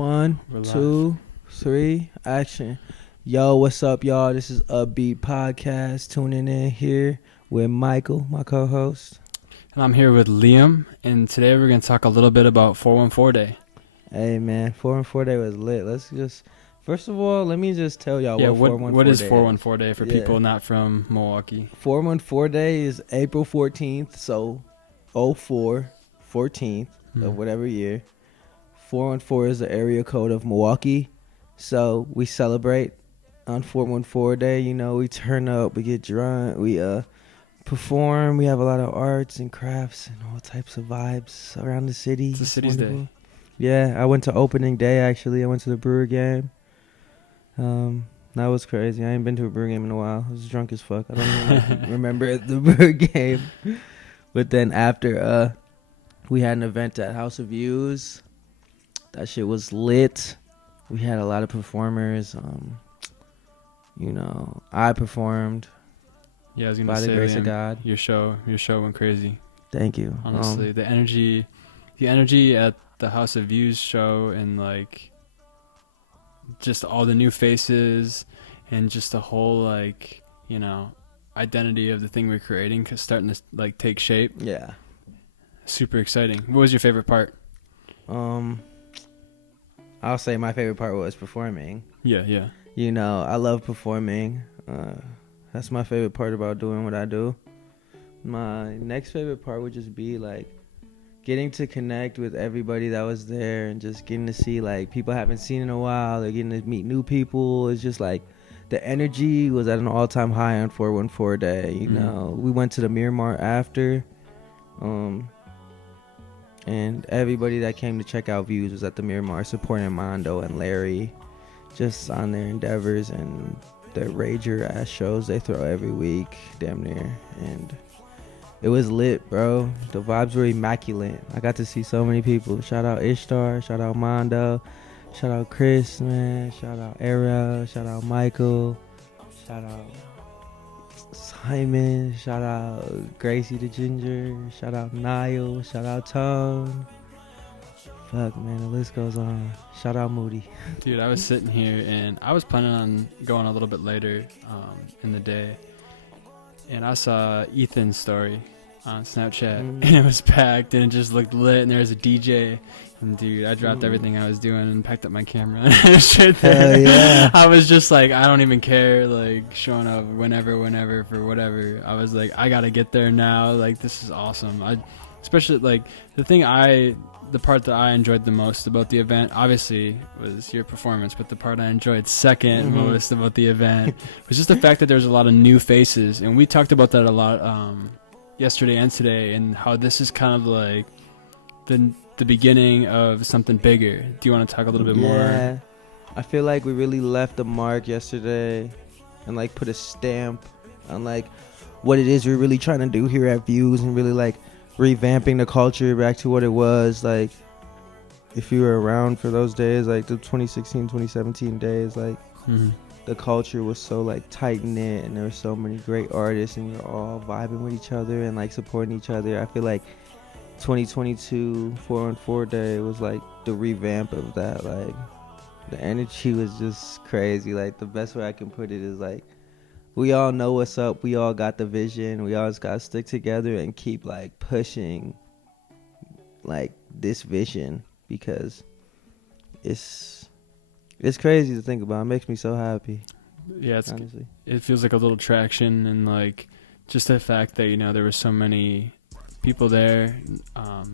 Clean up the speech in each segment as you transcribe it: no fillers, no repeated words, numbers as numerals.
One, two, three, action. Yo, what's up, y'all? This is Upbeat Podcast. Tuning in here with Michael, my co-host. And I'm here with Liam, and today we're going to talk a little bit about 414 Day. Hey, man, 414 Day was lit. Let's just, first of all, let me just tell y'all what is 414 Day for people not from Milwaukee? 414 Day is April 14th, so 04, 14th of whatever year. 414 is the area code of Milwaukee, so we celebrate on 414 Day. You know, we turn up, we get drunk, we perform. We have a lot of arts and crafts and all types of vibes around the city. It's the city's day. Yeah, I went to opening day, actually. I went to the Brewer game. That was crazy. I ain't been to a Brewer game in a while. I was drunk as fuck. I don't even remember the Brewer game. But then after, we had an event at House of Views. That shit was lit. We had a lot of performers. You know, I performed. Yeah, I was gonna by say, the grace Liam, of God. Your show went crazy. Thank you. Honestly, the energy at the House of Views show, and like just all the new faces, and just the whole identity of the thing we're creating, starting to like take shape. Yeah. Super exciting. What was your favorite part? I'll say my favorite part was performing. Yeah. You know, I love performing. That's my favorite part about doing what I do. My next favorite part would just be like getting to connect with everybody that was there and just getting to see like people I haven't seen in a while. They're getting to meet new people. It's just like the energy was at an all-time high on 414 Day. You know, we went to the Miramar after. And everybody that came to check out Views was at the Miramar supporting Mondo and Larry just on their endeavors and their rager ass shows they throw every week, damn near. And it was lit, bro. The vibes were immaculate. I got to see so many people. Shout out Ishtar, shout out Mondo, shout out Chris, man, shout out Ariel, shout out Michael, shout out Simon, shout out Gracie the Ginger, shout out Niall, shout out Tone. Fuck, man, the list goes on. Shout out Moody. Dude, I was sitting here and I was planning on going a little bit later in the day, and I saw Ethan's story on Snapchat, and it was packed and it just looked lit, and there was a DJ, and dude, I dropped everything I was doing and packed up my camera and shit there. Hell yeah. I was just like, I don't even care, like showing up whenever for whatever. I was like, I gotta get there now. Like, this is awesome. Especially like the part that I enjoyed the most about the event, obviously, was your performance, but the part I enjoyed second most about the event was just the fact that there's a lot of new faces, and we talked about that a lot yesterday and today, and how this is kind of like the beginning of something bigger. Do you want to talk a little bit more? Yeah, I feel like we really left a mark yesterday and like put a stamp on like what it is we're really trying to do here at Views, and really like revamping the culture back to what it was. Like, if you were around for those days, like the 2016 2017 days, like the culture was so like tight knit, and there were so many great artists, and we were all vibing with each other and like supporting each other. I feel like 2022 414 Day was like the revamp of that. Like, the energy was just crazy. Like, the best way I can put it is like, we all know what's up. We all got the vision. We all just got to stick together and keep like pushing like this vision, because it's crazy to think about. It makes me so happy. Yeah, honestly, it feels like a little traction, and like just the fact that, you know, there were so many people there,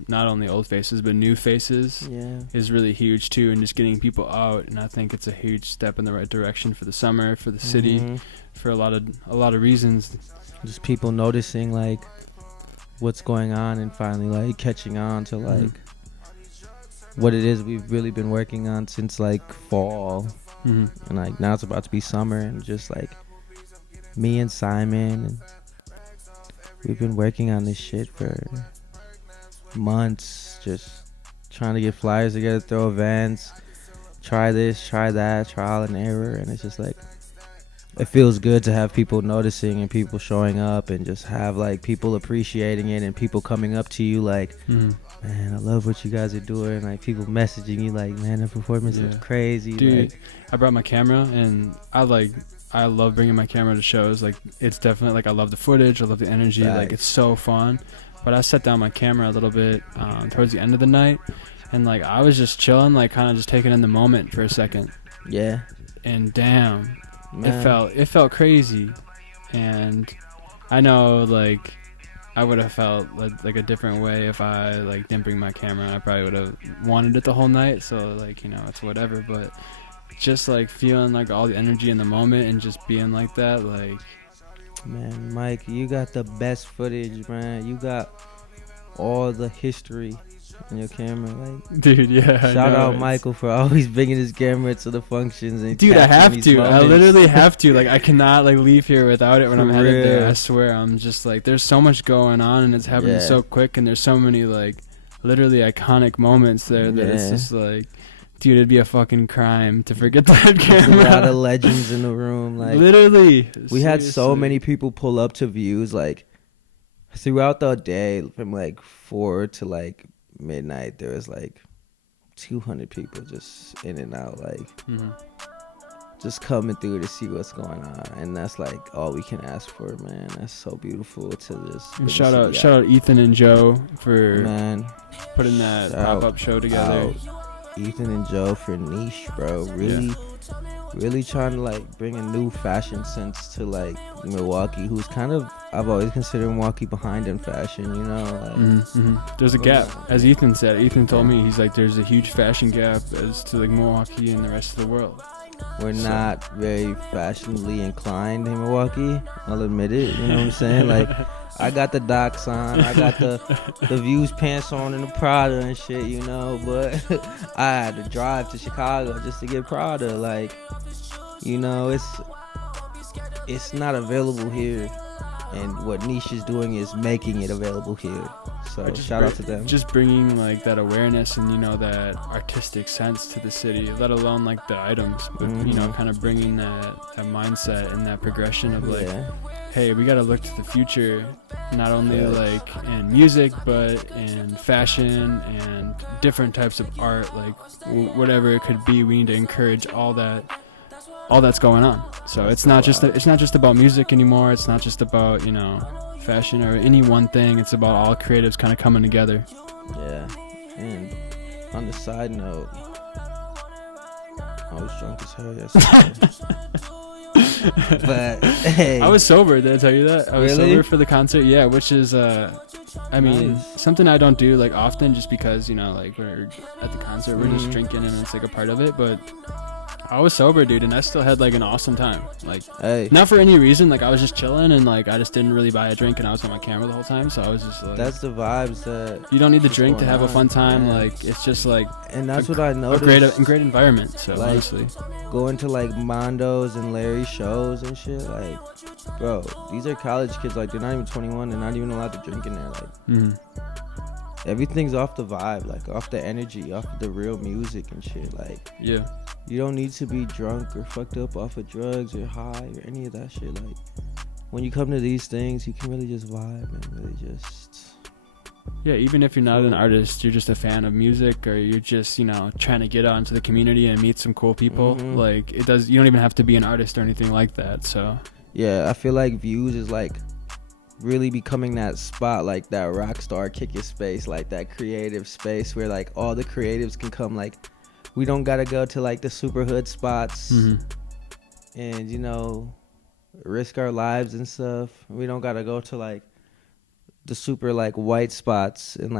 not only old faces but new faces, is really huge too, and just getting people out. And I think it's a huge step in the right direction for the summer, for the city, for a lot of reasons. Just people noticing like what's going on and finally like catching on to like what it is we've really been working on since like fall, and like now it's about to be summer, and just like me and Simon, and we've been working on this shit for months, just trying to get flyers together, throw events, try this, try that, trial and error. And it's just like, it feels good to have people noticing and people showing up, and just have like people appreciating it, and people coming up to you like, man, man, I love what you guys are doing. Like people messaging you like, man, the performance was crazy. Dude, like, I brought my camera, and I love bringing my camera to shows. Like, it's definitely, like, I love the footage, I love the energy, like, it's so fun. But I set down my camera a little bit towards the end of the night, and like I was just chilling, like kind of just taking in the moment for a second. Yeah. And damn, Man. it felt crazy. And I know, like, I would have felt like a different way if I like didn't bring my camera. I probably would have wanted it the whole night. So like, you know, it's whatever. But just like feeling like all the energy in the moment and just being like that, like, Man, Mike, you got the best footage, man. You got all the history on your camera. Like, dude, yeah. shout out Michael for always bringing his camera to the functions. And dude, I have to. Moments. I literally have to. Like, I cannot like leave here without it when I'm headed there. real. I swear, I'm just like, there's so much going on, and it's happening so quick, and there's so many like literally iconic moments there that it's just like, dude, it'd be a fucking crime to forget that camera. There's a lot of legends in the room. Like, literally, we had so many people pull up to views like throughout the day from like 4 to like midnight. There was like 200 people just in and out, like just coming through to see what's going on, and that's like all we can ask for, man. That's so beautiful to this. And shout out Ethan and Joe for putting that Shout pop-up show together. Ethan and Joe for Niche, bro. Really trying to like bring a new fashion sense to like Milwaukee, who's kind of, I've always considered Milwaukee behind in fashion, you know. Like, there's a gap, as Ethan said. Ethan told me, he's like, there's a huge fashion gap as to like Milwaukee and the rest of the world. We're not very fashionably inclined in Milwaukee, I'll admit it, you know what I'm saying? Like, I got the Docs on, I got the Views pants on and the Prada and shit, you know, but I had to drive to Chicago just to get Prada. Like, you know, it's not available here, and what Niche is doing is making it available here. So shout out to them. Just bringing like that awareness and, you know, that artistic sense to the city, let alone like the items, but you know, kind of bringing that mindset and that progression of like, hey, we got to look to the future, not only like in music, but in fashion and different types of art, like whatever it could be. We need to encourage all that's going on. So it's not just about music anymore. It's not just about, you know, fashion or any one thing. It's about all creatives kind of coming together. Yeah. And on the side note, I was drunk as hell yesterday. But hey, I was sober. Did I tell you that? I was sober for the concert. Yeah, which is I mean, something I don't do like often, just because, you know, like we're at the concert, we're just drinking and it's like a part of it. But I was sober, dude, and I still had like an awesome time. Like, not for any reason. Like, I was just chilling, and like I just didn't really buy a drink, and I was on my camera the whole time. So I was just like, that's the vibes that you don't need the drink to have a fun time. Like, it's just like, and that's what I noticed. A great environment. So like, honestly, going to like Mondo's and Larry's shows and shit. Like, bro, these are college kids. Like, they're not even 21. They're not even allowed to drink in there. Like, everything's off the vibe, like off the energy, off of the real music and shit. Like, you don't need to be drunk or fucked up off of drugs or high or any of that shit. Like, when you come to these things, you can really just vibe and really just... Yeah, even if you're not an artist, you're just a fan of music, or you're just, you know, trying to get out into the community and meet some cool people. Like, you don't even have to be an artist or anything like that, so... Yeah, I feel like Views is like really becoming that spot, like that rock star kick it space, like that creative space where like all the creatives can come. Like, we don't gotta go to like the super hood spots and, you know, risk our lives and stuff. We don't gotta go to like the super like white spots and like